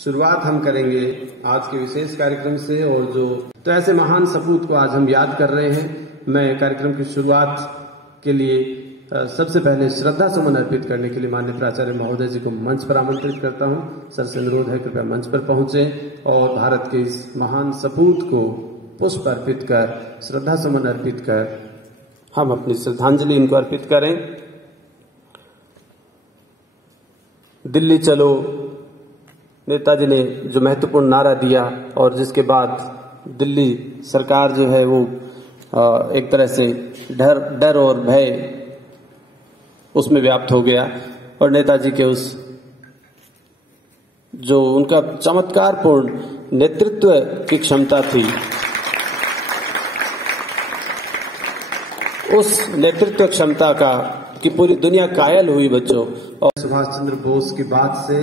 शुरुआत हम करेंगे आज के विशेष कार्यक्रम से और जो तो ऐसे महान सपूत को आज हम याद कर रहे हैं। मैं कार्यक्रम की शुरुआत के लिए सबसे पहले श्रद्धा सुमन अर्पित करने के लिए माननीय प्राचार्य महोदय जी को मंच पर आमंत्रित करता हूं। सर से अनुरोध है कृपया मंच पर पहुंचे और भारत के इस महान सपूत को पुष्प अर्पित कर, श्रद्धा सुमन अर्पित कर हम अपनी श्रद्धांजलि इनको अर्पित करें। दिल्ली चलो नेताजी ने जो महत्वपूर्ण नारा दिया और जिसके बाद दिल्ली सरकार जो है वो एक तरह से डर और भय उसमें व्याप्त हो गया और नेताजी के उस जो उनका चमत्कारपूर्ण नेतृत्व की क्षमता थी, उस नेतृत्व क्षमता का कि पूरी दुनिया कायल हुई बच्चों। और सुभाष चंद्र बोस की बात से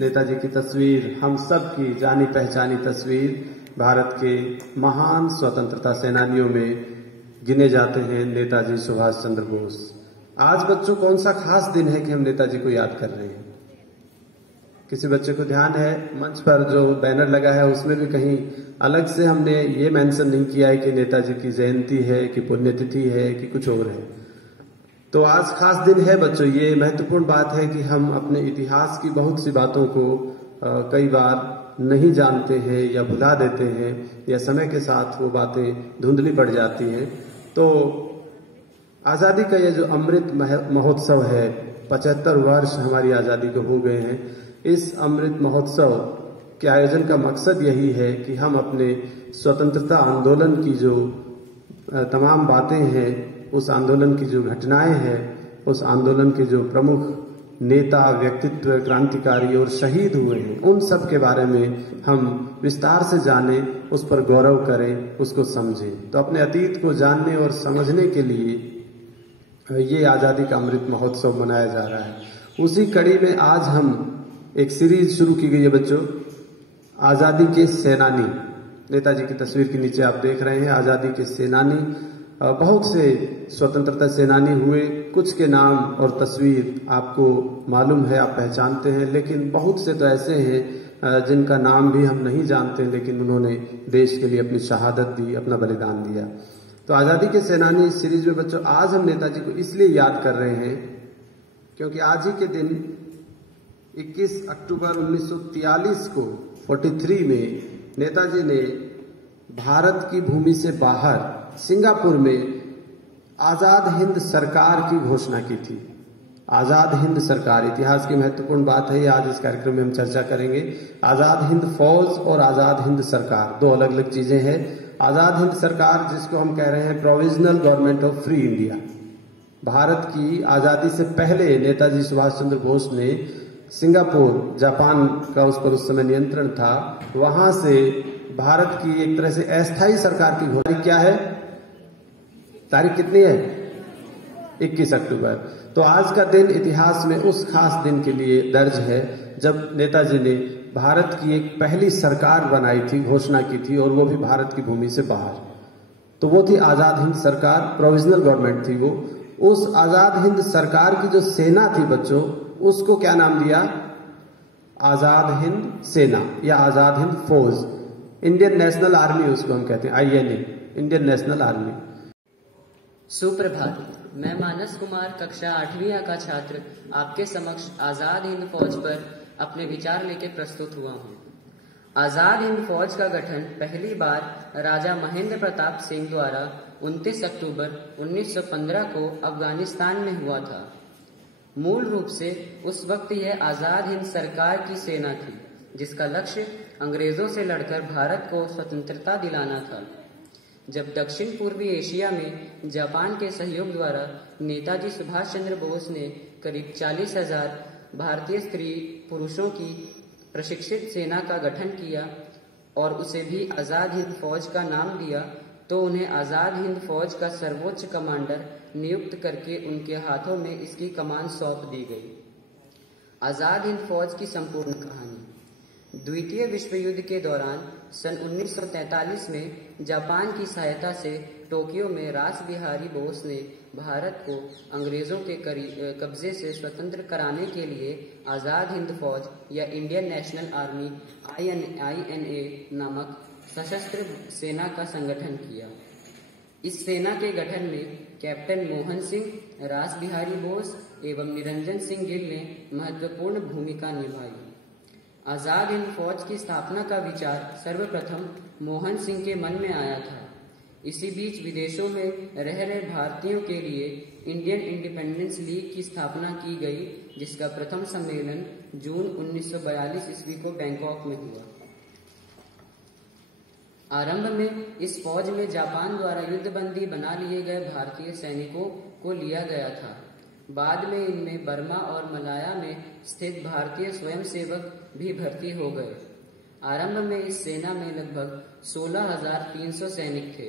नेताजी की तस्वीर, हम सब की जानी पहचानी तस्वीर, भारत के महान स्वतंत्रता सेनानियों में गिने जाते हैं नेताजी सुभाष चंद्र बोस। आज बच्चों कौन सा खास दिन है कि हम नेताजी को याद कर रहे हैं? किसी बच्चे को ध्यान है? मंच पर जो बैनर लगा है उसमें भी कहीं अलग से हमने ये मेंशन नहीं किया है कि नेताजी की जयंती है, कि पुण्यतिथि है, कि कुछ और है। तो आज खास दिन है बच्चों। ये महत्वपूर्ण बात है कि हम अपने इतिहास की बहुत सी बातों को कई बार नहीं जानते हैं या भुला देते हैं या समय के साथ वो बातें धुंधली पड़ जाती हैं। तो आजादी का ये जो अमृत महोत्सव है, 75 वर्ष हमारी आजादी को हो गए हैं। इस अमृत महोत्सव के आयोजन का मकसद यही है कि हम अपने स्वतंत्रता आंदोलन की जो तमाम बातें हैं, उस आंदोलन की जो घटनाएं हैं, उस आंदोलन के जो प्रमुख नेता, व्यक्तित्व, क्रांतिकारी और शहीद हुए हैं, उन सब के बारे में हम विस्तार से जानें, उस पर गौरव करें, उसको समझें। तो अपने अतीत को जानने और समझने के लिए ये आजादी का अमृत महोत्सव मनाया जा रहा है। उसी कड़ी में आज हम एक सीरीज शुरू की गई है बच्चों, आजादी के सेनानी। नेताजी की तस्वीर के नीचे आप देख रहे हैं आजादी के सेनानी। बहुत से स्वतंत्रता सेनानी हुए, कुछ के नाम और तस्वीर आपको मालूम है, आप पहचानते हैं, लेकिन बहुत से तो ऐसे हैं जिनका नाम भी हम नहीं जानते, लेकिन उन्होंने देश के लिए अपनी शहादत दी, अपना बलिदान दिया। तो आजादी के सेनानी इस सीरीज में बच्चों आज हम नेताजी को इसलिए याद कर रहे हैं क्योंकि आज ही के दिन 21 अक्टूबर 1943 को 43 में नेताजी ने भारत की भूमि से बाहर सिंगापुर में आजाद हिंद सरकार की घोषणा की थी। आजाद हिंद सरकार इतिहास की महत्वपूर्ण बात है, ये आज इस कार्यक्रम में हम चर्चा करेंगे। आजाद हिंद फौज और आजाद हिंद सरकार दो अलग अलग चीजें हैं। आजाद हिंद सरकार जिसको हम कह रहे हैं provisional government of free India, Bharat की आजादी से पहले नेताजी सुभाष चंद्र बोस ने सिंगापुर, जापान का उस पर उस समय नियंत्रण था, वहां से भारत की एक तरह से अस्थायी सरकार की घोषणा क्या है? तारीख कितनी है? 21 अक्टूबर। तो आज का दिन इतिहास में उस खास दिन के लिए दर्ज है जब नेताजी ने भारत की एक पहली सरकार बनाई थी, घोषणा की थी, और वो भी भारत की भूमि से बाहर। तो वो थी आजाद हिंद सरकार, प्रोविजनल गवर्नमेंट थी वो। उस आजाद हिंद सरकार की जो सेना थी बच्चों, उसको क्या नाम दिया? आजाद हिंद सेना या आजाद हिंद फौज, इंडियन नेशनल आर्मी उसको हम कहते हैं, INA, इंडियन नेशनल आर्मी। सुप्रभात, मैं मानस कुमार कक्षा 8वीं का छात्र आपके समक्ष आजाद हिंद फौज पर अपने विचार लेकर प्रस्तुत हुआ हूँ। आजाद हिंद फौज का गठन पहली बार राजा महेंद्र प्रताप सिंह द्वारा 29 अक्टूबर 1915 को अफगानिस्तान में हुआ था। मूल रूप से उस वक्त यह आजाद हिंद सरकार की सेना थी जिसका लक्ष्य अंग्रेजों से लड़कर भारत को स्वतंत्रता दिलाना था। जब दक्षिण पूर्वी एशिया में जापान के सहयोग द्वारा नेताजी सुभाष चंद्र बोस ने करीब 40,000 भारतीय स्त्री पुरुषों की प्रशिक्षित सेना का गठन किया और उसे भी आजाद हिंद फौज का नाम दिया, तो उन्हें आजाद हिंद फौज का सर्वोच्च कमांडर नियुक्त करके उनके हाथों में इसकी कमान सौंप दी गई। आजाद हिंद फौज की संपूर्ण कहानी। द्वितीय विश्व युद्ध के दौरान सन 1943 में जापान की सहायता से टोक्यो में रास बिहारी बोस ने भारत को अंग्रेजों के कब्जे से स्वतंत्र कराने के लिए आज़ाद हिंद फौज या इंडियन नेशनल आर्मी INA नामक सशस्त्र सेना का संगठन किया। इस सेना के गठन में कैप्टन मोहन सिंह, रास बिहारी बोस एवं निरंजन सिंह गिल ने महत्वपूर्ण भूमिका निभाई। आज़ाद हिंद फौज की स्थापना का विचार सर्वप्रथम मोहन सिंह के मन में आया था। इसी बीच विदेशों में रह रहे भारतीयों के लिए इंडियन इंडिपेंडेंस लीग की स्थापना की गई, जिसका प्रथम सम्मेलन जून 1942 ईस्वी को बैंकॉक में हुआ। आरंभ में इस फौज में जापान द्वारा युद्धबंदी बना लिए गए भारतीय सैनिकों को लिया गया था। बाद में इनमें बर्मा और मलाया में स्थित भारतीय स्वयंसेवक भी भर्ती हो गए। आरंभ में इस सेना में लगभग 16,300 सैनिक थे।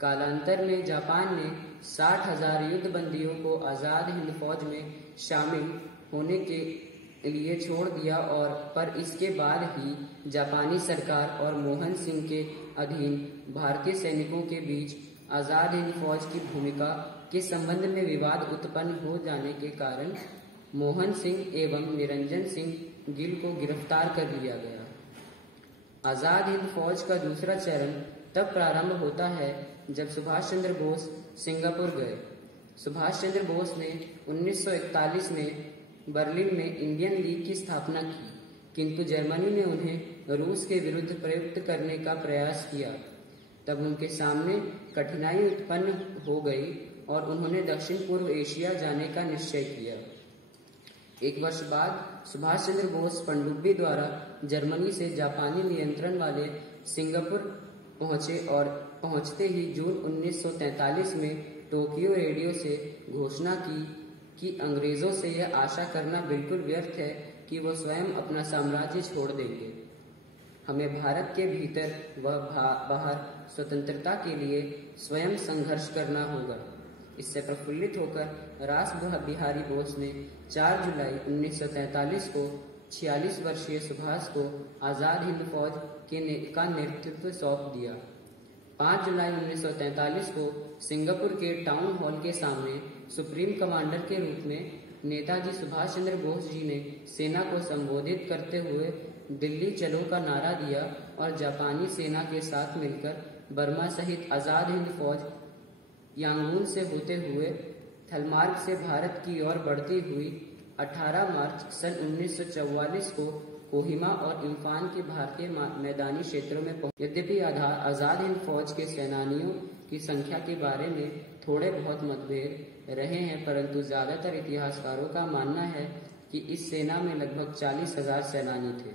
कालांतर में जापान ने 60,000 युद्धबंदियों को आज़ाद हिंद फौज में शामिल होने के लिए छोड़ दिया पर इसके बाद ही जापानी सरकार और मोहन सिंह के अधीन भारतीय सैनिकों के बीच आज़ाद हिंद फौज की भूमिका के संबंध में विवाद उत्पन्न हो जाने के कारण मोहन सिंह एवं निरंजन सिंह गिल को गिरफ्तार कर लिया गया। आज़ाद हिंद फौज का दूसरा चरण तब प्रारंभ होता है जब सुभाष चंद्र बोस सिंगापुर गए। सुभाष चंद्र बोस ने 1941 में बर्लिन में इंडियन लीग की स्थापना की, किंतु जर्मनी ने उन्हें रूस के विरुद्ध प्रयुक्त करने का प्रयास किया। तब उनके सामने कठिनाई उत्पन्न हो गई और उन्होंने दक्षिण पूर्व एशिया जाने का निश्चय किया। एक वर्ष बाद सुभाष चंद्र बोस पनडुब्बी द्वारा जर्मनी से जापानी नियंत्रण वाले सिंगापुर पहुंचे और पहुंचते ही जून 1943 में टोक्यो रेडियो से घोषणा की कि अंग्रेजों से यह आशा करना बिल्कुल व्यर्थ है कि वो स्वयं अपना साम्राज्य छोड़ देंगे। हमें भारत के भीतर व बाहर स्वतंत्रता के लिए स्वयं संघर्ष करना होगा। इससे प्रफुल्लित होकर रास बिहारी बोस ने 4 जुलाई 1943 को 46 वर्षीय सुभाष को आज़ाद हिंद फौज का नेतृत्व सौंप दिया। 5 जुलाई 1943 को सिंगापुर के टाउन हॉल के सामने सुप्रीम कमांडर के रूप में नेताजी सुभाष चंद्र बोस जी ने सेना को संबोधित करते हुए दिल्ली चलो का नारा दिया और जापानी सेना के साथ मिलकर बर्मा सहित आज़ाद हिंद फौज यांगून से होते हुए थलमार्ग से भारत की ओर बढ़ती हुई 18 मार्च सन 1944 को कोहिमा और इम्फाल के भारतीय मैदानी क्षेत्रों में पहुंची। यद्यपि आज़ाद हिंद फौज के सेनानियों की संख्या के बारे में थोड़े बहुत मतभेद रहे हैं, परंतु ज्यादातर इतिहासकारों का मानना है कि इस सेना में लगभग 40,000 सेनानी थे।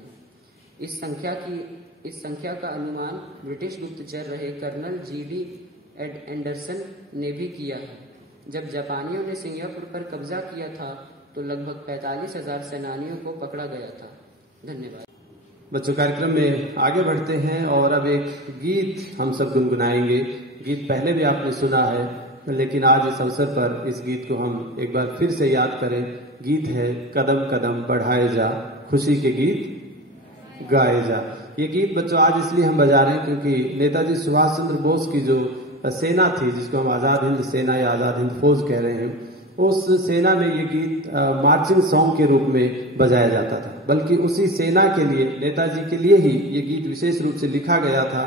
इस संख्या का अनुमान ब्रिटिश गुप्तचर रहे कर्नल G.D. एंडरसन ने भी किया है। जब जापानियों ने सिंगापुर पर कब्जा किया था तो लगभग 45,000 सेनानियों को पकड़ा गया था। धन्यवाद। बच्चों, कार्यक्रम में आगे बढ़ते हैं और अब एक गीत हम सब गुनगुनाएंगे। गीत पहले भी आपने सुना है, लेकिन आज इस अवसर पर इस गीत को हम एक बार फिर से याद करें। गीत है कदम कदम बढ़ाए जा, खुशी के गीत गाए जा। ये गीत बच्चों आज इसलिए हम बजा रहे हैं क्योंकि नेताजी सुभाष चंद्र बोस की जो सेना थी, जिसको हम आज़ाद हिंद सेना या आज़ाद हिंद फौज कह रहे हैं, उस सेना में ये गीत मार्चिंग सॉन्ग के रूप में बजाया जाता था। बल्कि उसी सेना के लिए, नेताजी के लिए ही ये गीत विशेष रूप से लिखा गया था।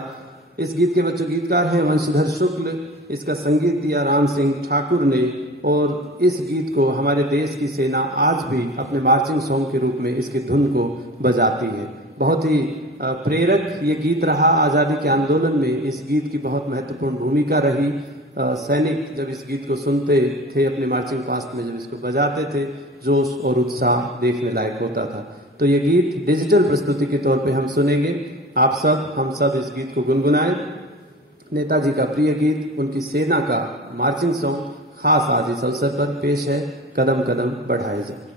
इस गीत के बच्चों गीतकार हैं वंशधर शुक्ल, इसका संगीत दिया राम सिंह ठाकुर ने, और इस गीत को हमारे देश की सेना आज भी अपने मार्चिंग सॉन्ग के रूप में इसकी धुन को बजाती है। बहुत ही प्रेरक ये गीत रहा आज़ादी के आंदोलन में। इस गीत की बहुत महत्वपूर्ण भूमिका रही। सैनिक जब इस गीत को सुनते थे अपने मार्चिंग पास्ट में, जब इसको बजाते थे, जोश और उत्साह देखने लायक होता था। तो ये गीत डिजिटल प्रस्तुति के तौर पे हम सुनेंगे। आप सब, हम सब इस गीत को गुनगुनाएं। नेताजी का प्रिय गीत, उनकी सेना का मार्चिंग सॉन्ग खास आज इस अवसर पर पेश है, कदम कदम बढ़ाए जाए।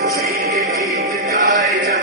खुशी के गीत गाए जा,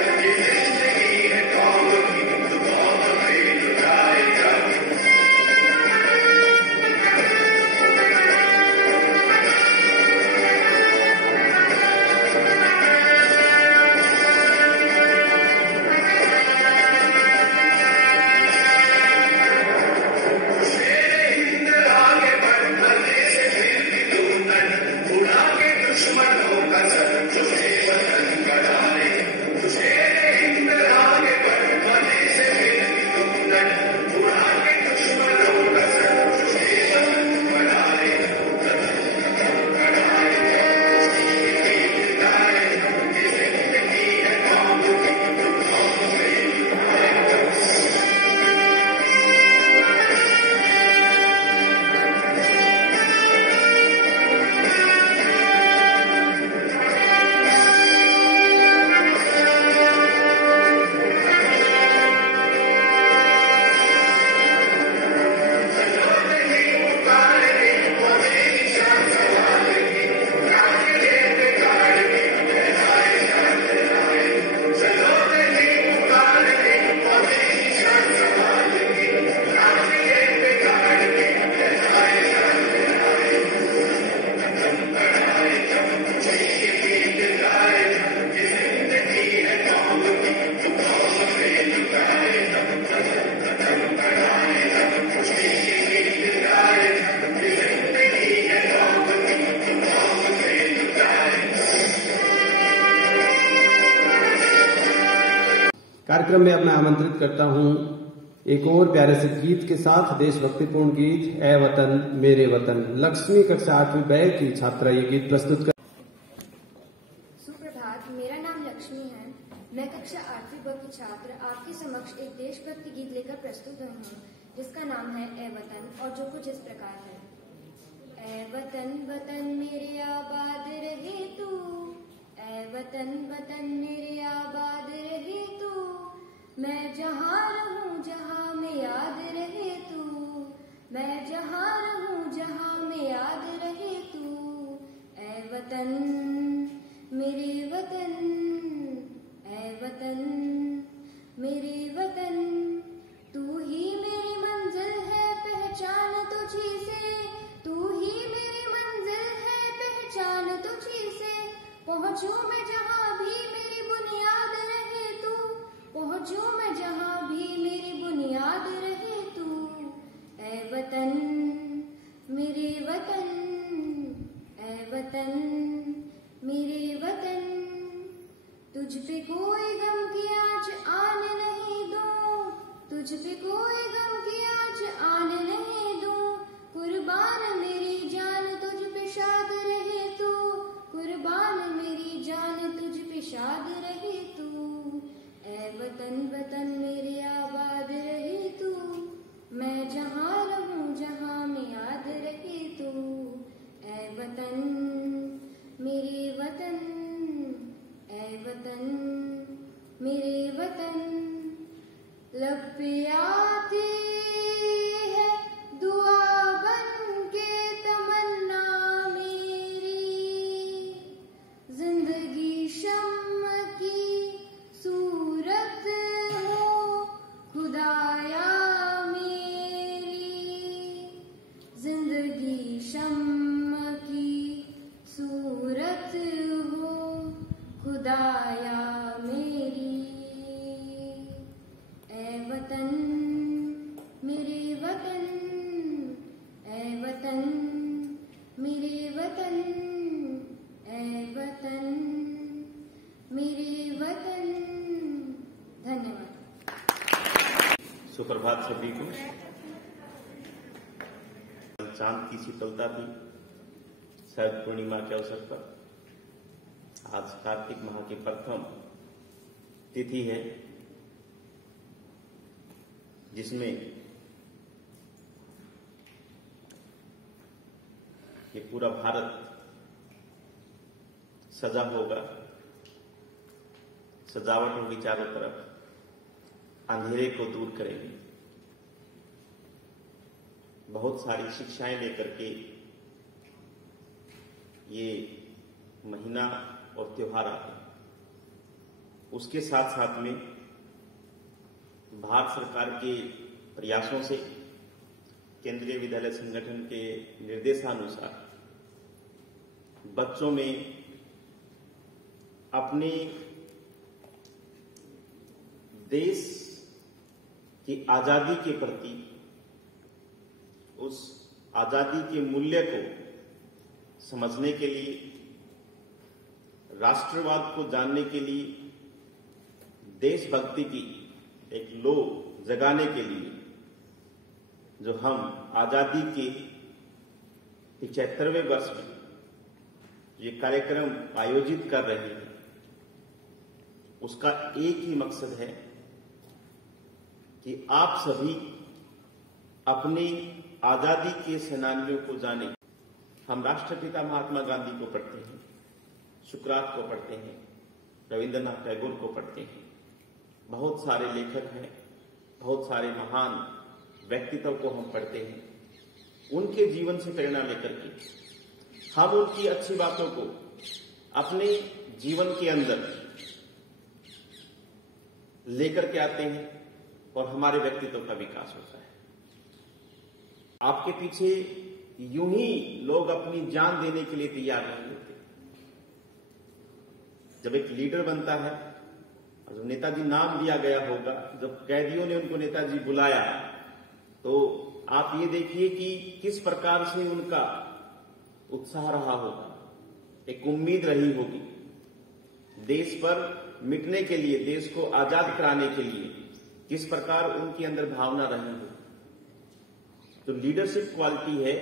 कार्यक्रम में अब मैं आमंत्रित करता हूं एक और प्यारे से गीत के साथ, देशभक्तिपूर्ण गीत ए वतन मेरे वतन। लक्ष्मी कक्षा 8वीं ब की छात्रा ये गीत प्रस्तुत कर। सुप्रभात, मेरा नाम लक्ष्मी है। मैं कक्षा 8वीं ब की छात्र आपके समक्ष एक देशभक्ति गीत लेकर प्रस्तुत हुई हूँ, जिसका नाम है ए वतन, और जो कुछ इस प्रकार है। ए वतन वतन मेरे आबाद रहे तू, ए वतन वतन मेरे आबाद रहे तू, मैं जहाँ रहूं जहाँ में याद रहे तू, मैं जहाँ रहूं जहाँ में याद रहे तू। ए वतन मेरे वतन, ए वतन मेरे वतन, तू ही मेरी मंजिल है पहचान तुझी से, तू ही मेरी मंजिल है पहचान तुझी से। पहुँचूं मैं जहाँ भी मेरी बुनियाद रहे तू, पहुँचूं मैं जहाँ भी मेरी बुनियाद रहे तू। ए वतन मेरे वतन, ए वतन मेरे वतन, तुझ पे कोई गम की आँच आने नहीं दूं, तुझ पे कोई गम की आँच आने नहीं दूं। कुर्बान मेरी जान तुझ पे शाद रहे तू, कुर्बान मेरी जान तुझ पे शाद रहे तू। ए वतन वतन मेरे आबाद रहे तू, मैं जहाँ रहूं जहाँ में याद रहे तू। ए वतन मेरे वतन, ए वतन मेरे वतन, लब पे आती है दुआ बन के तमन्ना मेरी, जिंदगी शम्म की सूरत हो खुदाया मेरी, जिंदगी शम्म की सूरत हो खुदाया मेरी। ए वतन मेरे वतन, ए वतन मेरे वतन, ए वतन मेरे वतन। धन्यवाद। सुप्रभात सभी को। चांद की शीतलता भी शायद पूर्णिमा के अवसर पर आज कार्तिक माह की प्रथम तिथि है, जिसमें ये पूरा भारत सजा होगा। सजावट होगी चारों तरफ, अंधेरे को दूर करेंगे। बहुत सारी शिक्षाएं लेकर के ये महीना और त्योहार आते हैं। उसके साथ साथ में भारत सरकार के प्रयासों से केंद्रीय विद्यालय संगठन के निर्देशानुसार बच्चों में अपने देश की आजादी के प्रति, उस आजादी के मूल्य को समझने के लिए, राष्ट्रवाद को जानने के लिए, देशभक्ति की एक लो जगाने के लिए जो हम आजादी के 75वें वर्ष में ये कार्यक्रम आयोजित कर रहे हैं, उसका एक ही मकसद है कि आप सभी अपनी आजादी के सेनानियों को जानें। हम राष्ट्रपिता महात्मा गांधी को पढ़ते हैं, सुकरात को पढ़ते हैं, रविंद्रनाथ टैगोर को पढ़ते हैं। बहुत सारे लेखक हैं, बहुत सारे महान व्यक्तित्व को हम पढ़ते हैं। उनके जीवन से प्रेरणा लेकर के हम उनकी अच्छी बातों को अपने जीवन के अंदर लेकर के आते हैं और हमारे व्यक्तित्व का विकास होता है। आपके पीछे यूं ही लोग अपनी जान देने के लिए तैयार नहीं होते। जब एक लीडर बनता है, जो नेताजी नाम दिया गया होगा, जब कैदियों ने उनको नेताजी बुलाया, तो आप ये देखिए कि किस प्रकार से उनका उत्साह रहा होगा, एक उम्मीद रही होगी। देश पर मिटने के लिए, देश को आजाद कराने के लिए किस प्रकार उनके अंदर भावना रही हो। तो लीडरशिप क्वालिटी है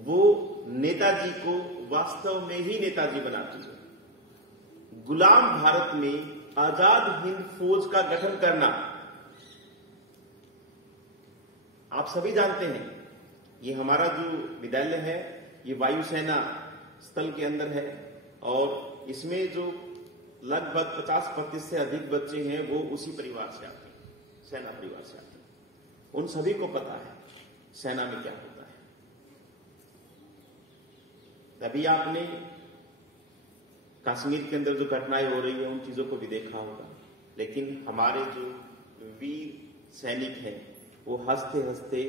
वो नेताजी को वास्तव में ही नेताजी बनाती है। गुलाम भारत में आजाद हिंद फौज का गठन करना, आप सभी जानते हैं, ये हमारा जो विद्यालय है ये वायुसेना स्थल के अंदर है और इसमें जो लगभग 50% से अधिक बच्चे हैं वो उसी परिवार से आते हैं, सेना परिवार से आते हैं। उन सभी को पता है सेना में क्या होता है। तभी आपने कश्मीर के अंदर जो घटनाएं हो रही है उन चीजों को भी देखा होगा, लेकिन हमारे जो वीर सैनिक हैं वो हंसते हंसते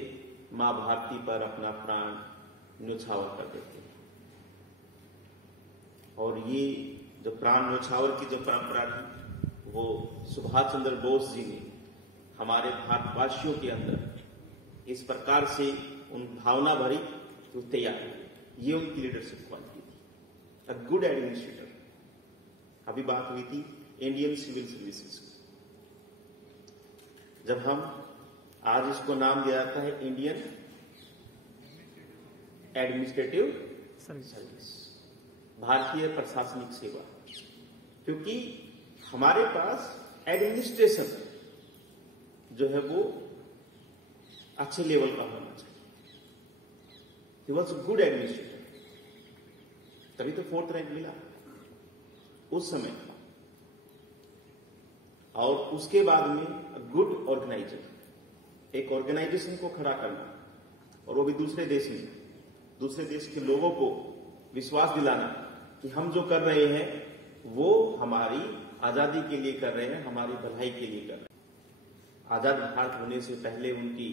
मां भारती पर अपना प्राण न्यौछावर कर देते हैं। और ये जो प्राण न्यौछावर की जो परंपरा थी वो सुभाष चंद्र बोस जी ने हमारे भारतवासियों के अंदर इस प्रकार से उन भावना भरी तो तैयार हुई। ये उनकी लीडरशिप क्वालिटी थी, अ गुड एडमिनिस्ट्रेटर। अभी बात हुई थी इंडियन सिविल सर्विसेज की। जब हम आज इसको नाम दिया जाता है इंडियन एडमिनिस्ट्रेटिव सर्विस, भारतीय प्रशासनिक सेवा, क्योंकि हमारे पास एडमिनिस्ट्रेशन जो है वो अच्छे लेवल का होना चाहिए। ही वॉज गुड एडमिनिस्ट्रेटर, तभी तो 4th रैंक मिला उस समय। और उसके बाद में गुड ऑर्गेनाइजर, एक ऑर्गेनाइजेशन को खड़ा करना और वो भी दूसरे देश में, दूसरे देश के लोगों को विश्वास दिलाना कि हम जो कर रहे हैं वो हमारी आजादी के लिए कर रहे हैं, हमारी भलाई के लिए कर रहे हैं। आजाद भारत होने से पहले उनकी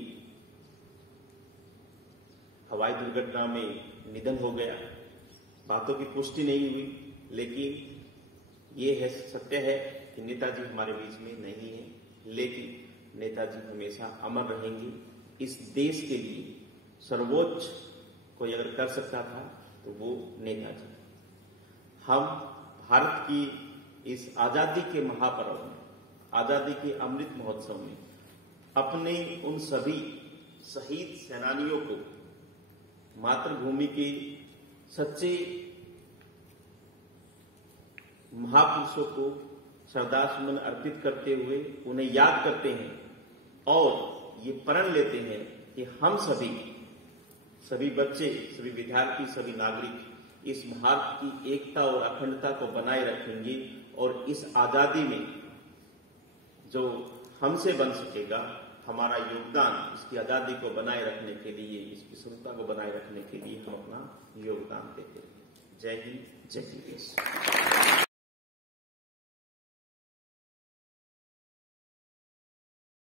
हवाई दुर्घटना में निधन हो गया। बातों की पुष्टि नहीं हुई, लेकिन ये है, सत्य है कि नेताजी हमारे बीच में नहीं है, लेकिन नेताजी हमेशा अमर रहेंगे। इस देश के लिए सर्वोच्च कोई अगर कर सकता था तो वो नेताजी। हम भारत की इस आजादी के महापर्व में, आजादी के अमृत महोत्सव में अपने उन सभी शहीद सेनानियों को, मातृभूमि के सच्चे महापुरुषों को श्रद्धासुमन अर्पित करते हुए उन्हें याद करते हैं और ये प्रण लेते हैं कि हम सभी बच्चे, सभी विद्यार्थी, सभी नागरिक इस भारत की एकता और अखंडता को बनाए रखेंगे और इस आजादी में जो हमसे बन सकेगा, हमारा योगदान इसकी आजादी को बनाए रखने के लिए, इसकी शुद्धता को बनाए रखने के लिए हम अपना योगदान देते हैं। जय हिंद, जय हिंद।